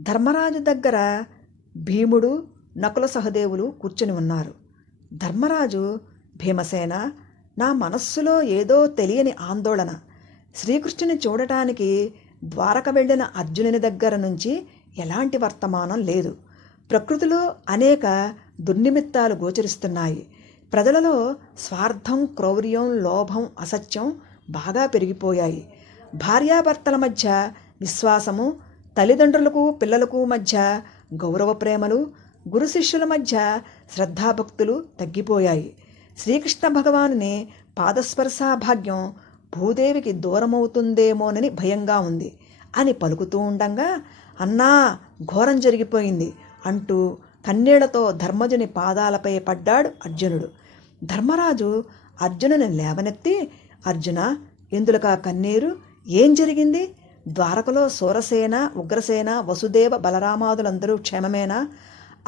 ధర్మరాజు దగ్గర భీముడు, నకుల సహదేవులు కూర్చుని ఉన్నారు. ధర్మరాజు, భీమసేన, నా మనస్సులో ఏదో తెలియని ఆందోళన. శ్రీకృష్ణుని చూడటానికి ద్వారక వెళ్ళిన అర్జునుని దగ్గర నుంచి ఎలాంటి వర్తమానం లేదు. ప్రకృతిలో అనేక దుర్నిమిత్తాలు గోచరిస్తున్నాయి. ప్రజలలో స్వార్థం, క్రౌర్యం, లోభం, అసత్యం బాగా పెరిగిపోయాయి. భార్యాభర్తల మధ్య విశ్వాసము, తల్లిదండ్రులకు పిల్లలకు మధ్య గౌరవ ప్రేమలు, గురు శిష్యుల మధ్య శ్రద్ధాభక్తులు తగ్గిపోయాయి. శ్రీకృష్ణ భగవానుని పాదస్పర్శా భాగ్యం భూదేవికి దూరమవుతుందేమోనని భయంగా ఉంది అని పలుకుతూ ఉండంగా, అన్నా, ఘోరం జరిగిపోయింది అంటూ కన్నీళ్లతో ధర్మజుని పాదాలపై పడ్డాడు అర్జునుడు. ధర్మరాజు అర్జునుని లేవనెత్తి, అర్జున, ఎందులకా కన్నీరు? ఏం జరిగింది? ద్వారకలో సూరసేన, ఉగ్రసేన, వసుదేవ, బలరామాదులందరూ క్షేమమేనా?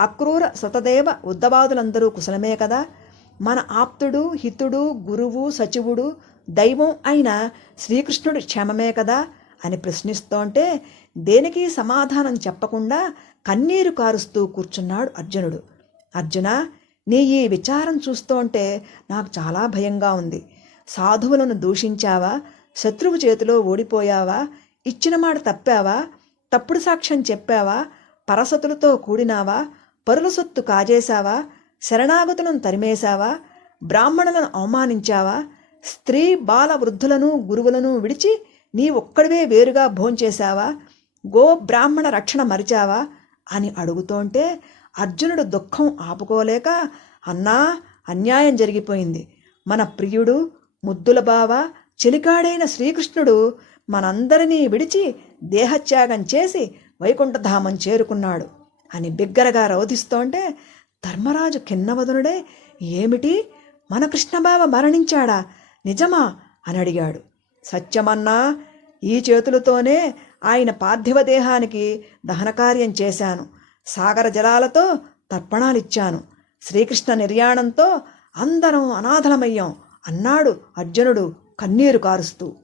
అక్రూర, శృతదేవ, ఉద్దవాదులందరూ కుశలమే కదా? మన ఆప్తుడు, హితుడు, గురువు, సచివుడు, దైవం అయిన శ్రీకృష్ణుడు క్షేమమే కదా అని ప్రశ్నిస్తోంటే దేనికి సమాధానం చెప్పకుండా కన్నీరు కారుస్తూ కూర్చున్నాడు అర్జునుడు. అర్జున, నీ ఈ విచారం చూస్తోంటే నాకు చాలా భయంగా ఉంది. సాధువులను దూషించావా? శత్రువు చేతిలో ఓడిపోయావా? ఇచ్చిన మాట తప్పావా? తప్పుడు సాక్ష్యం చెప్పావా? పరసతులతో కూడినావా? పరుల సొత్తు కాజేశావా? శరణాగతులను తరిమేశావా? బ్రాహ్మణులను అవమానించావా? స్త్రీ బాల వృద్ధులను గురువులను విడిచి నీ ఒక్కడివే వేరుగా భోంచేశావా? గో బ్రాహ్మణ రక్షణ మరిచావా అని అడుగుతోంటే అర్జునుడు దుఃఖం ఆపుకోలేక, అన్నా, అన్యాయం జరిగిపోయింది. మన ప్రియుడు, ముద్దుల బావ, చెలికాడైన శ్రీకృష్ణుడు మనందరినీ విడిచి దేహత్యాగం చేసి వైకుంఠధామం చేరుకున్నాడు అని బిగ్గరగా రోధిస్తోంటే ధర్మరాజు ఖిన్నవదనుడే, ఏమిటి, మన కృష్ణబావ మరణించాడా? నిజమా అని అడిగాడు. సత్యమన్నా, ఈ చేతులతోనే ఆయన పార్థివ దేహానికి దహనకార్యం చేశాను. సాగర జలాలతో తర్పణాలిచ్చాను. శ్రీకృష్ణ నిర్యాణంతో అందరం అనాథలమయ్యాం అన్నాడు అర్జునుడు కన్నీరు కారుస్తూ.